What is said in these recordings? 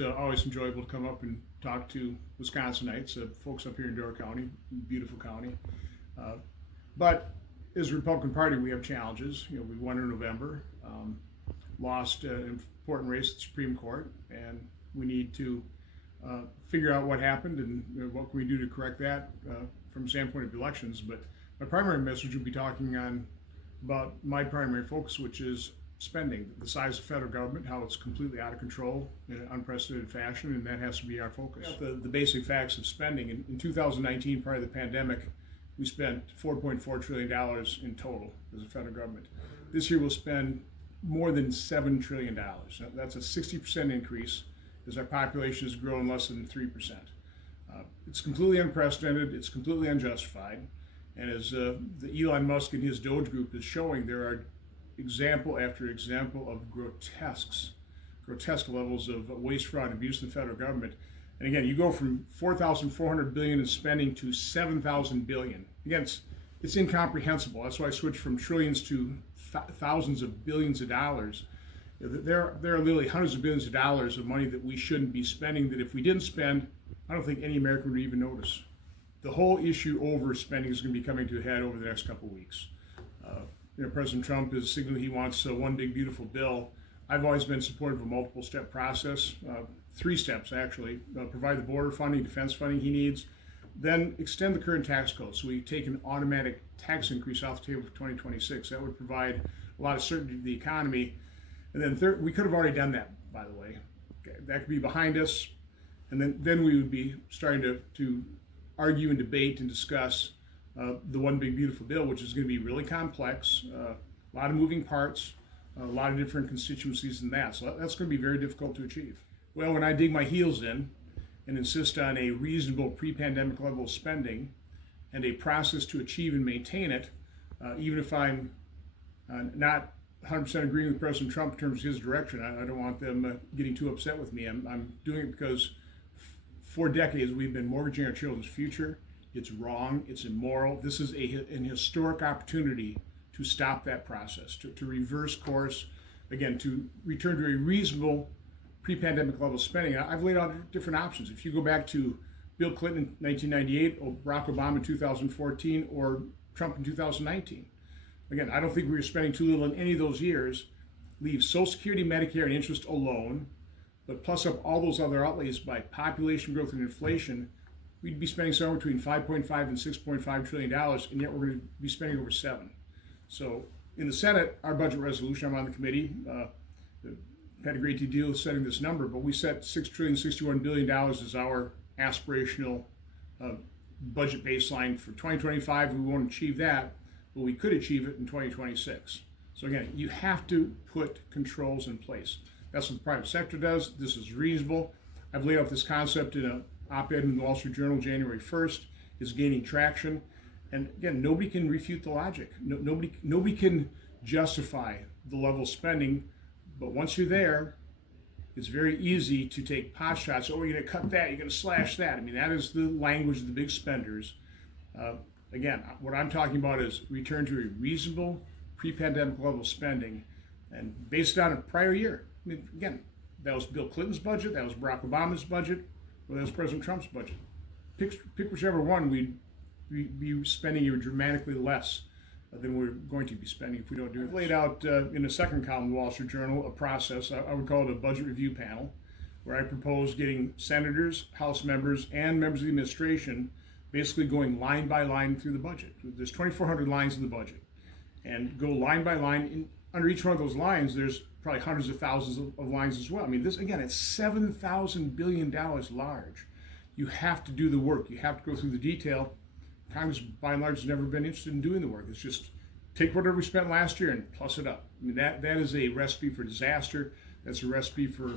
Always enjoyable to come up and talk to Wisconsinites, folks up here in Door County, beautiful county. Uh, but as a Republican Party, we have challenges. We won in November, lost an important race at the Supreme Court, and we need to figure out what happened and what can we do to correct that from the standpoint of elections. But my primary message will be talking about my primary focus, which is spending, the size of the federal government, how it's completely out of control in an unprecedented fashion, and that has to be our focus. The basic facts of spending. In 2019, prior to the pandemic, we spent $4.4 trillion in total as a federal government. This year we'll spend more than $7 trillion. That's a 60% increase as our population has grown less than 3%. It's completely unprecedented, it's completely unjustified, and as the Elon Musk and his Doge group is showing, there are example after example of grotesque levels of waste, fraud, and abuse in the federal government. And again, you go from 4,400 billion in spending to 7,000 billion. Again, it's incomprehensible. That's why I switched from trillions to thousands of billions of dollars. There are literally hundreds of billions of dollars of money that we shouldn't be spending, that if we didn't spend, I don't think any American would even notice. The whole issue over spending is going to be coming to a head over the next couple of weeks. President Trump is signaling he wants one big beautiful bill. I've always been supportive of a multiple step process, 3 steps actually. Provide the border funding, defense funding he needs, then extend the current tax code. So we take an automatic tax increase off the table for 2026. That would provide a lot of certainty to the economy. And then third, we could have already done that, by the way. Okay, that could be behind us. And then we would be starting to argue and debate and discuss the one big beautiful bill, which is going to be really complex, a lot of moving parts, a lot of different constituencies in that. So that's going to be very difficult to achieve. Well, when I dig my heels in and insist on a reasonable pre-pandemic level of spending and a process to achieve and maintain it, even if I'm not 100% agreeing with President Trump in terms of his direction, I don't want them getting too upset with me. I'm doing it because for decades we've been mortgaging our children's future. It's wrong, it's immoral. This is an historic opportunity to stop that process, to reverse course, again, to return to a reasonable pre-pandemic level of spending. I've laid out different options. If you go back to Bill Clinton in 1998, or Barack Obama in 2014, or Trump in 2019. Again, I don't think we were spending too little in any of those years. Leave Social Security, Medicare, and interest alone, but plus up all those other outlays by population growth and inflation, we'd be spending somewhere between $5.5 and $6.5 trillion, and yet we're going to be spending over $7. So in the Senate, our budget resolution, I'm on the committee, had a great deal of setting this number, but we set $6.61 trillion as our aspirational budget baseline for 2025. We won't achieve that, but we could achieve it in 2026. So again, you have to put controls in place. That's what the private sector does. This is reasonable. I've laid out this concept in an op-ed in the Wall Street Journal January 1st. Is gaining traction. And again, nobody can refute the logic. Nobody can justify the level of spending, but once you're there, it's very easy to take pot shots. Oh, you're going to cut that, you're going to slash that. I mean, that is the language of the big spenders. Again, what I'm talking about is return to a reasonable pre-pandemic level of spending and based on a prior year. I mean, again, that was Bill Clinton's budget, that was Barack Obama's budget, or that was President Trump's budget. Pick whichever one, we'd be spending even dramatically less than we're going to be spending if we don't do it. I've laid out in the second column of the Wall Street Journal a process, I would call it a budget review panel, where I propose getting senators, House members, and members of the administration basically going line by line through the budget. There's 2,400 lines in the budget, and go line by line. Under each one of those lines, there's probably hundreds of thousands of lines as well. I mean, this, again, it's $7,000 billion large. You have to do the work. You have to go through the detail. Congress, by and large, has never been interested in doing the work. It's just take whatever we spent last year and plus it up. I mean, that is a recipe for disaster. That's a recipe for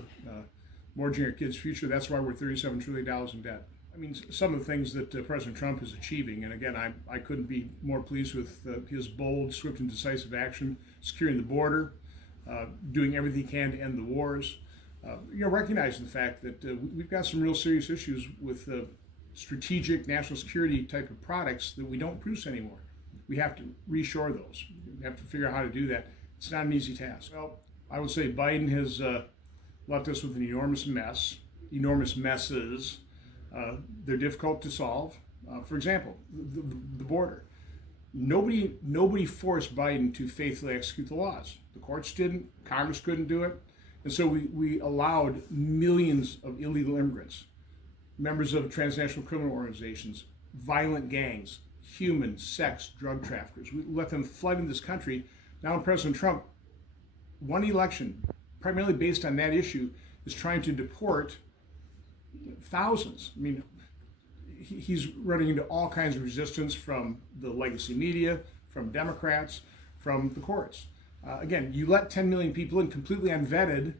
mortgaging our kids' future. That's why we're $37 trillion in debt. I mean, some of the things that President Trump is achieving, and again, I couldn't be more pleased with his bold, swift, and decisive action, securing the border, doing everything he can to end the wars, recognizing the fact that we've got some real serious issues with strategic national security type of products that we don't produce anymore. We have to reshore those. We have to figure out how to do that. It's not an easy task. Well, I would say Biden has left us with an enormous mess. enormous messes. They're difficult to solve. For example, the border. Nobody forced Biden to faithfully execute the laws. The courts didn't, Congress couldn't do it. And so we allowed millions of illegal immigrants, members of transnational criminal organizations, violent gangs, human, sex, drug traffickers. We let them flood in this country. Now President Trump, one election, primarily based on that issue, is trying to deport thousands. I mean, he's running into all kinds of resistance from the legacy media, from Democrats, from the courts. Again, you let 10 million people in completely unvetted,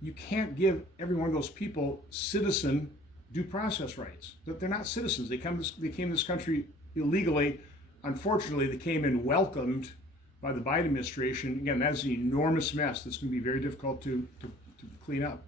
you can't give every one of those people citizen due process rights. They're not citizens. They came to this country illegally. Unfortunately, they came in welcomed by the Biden administration. Again, that's an enormous mess that's going to be very difficult to clean up.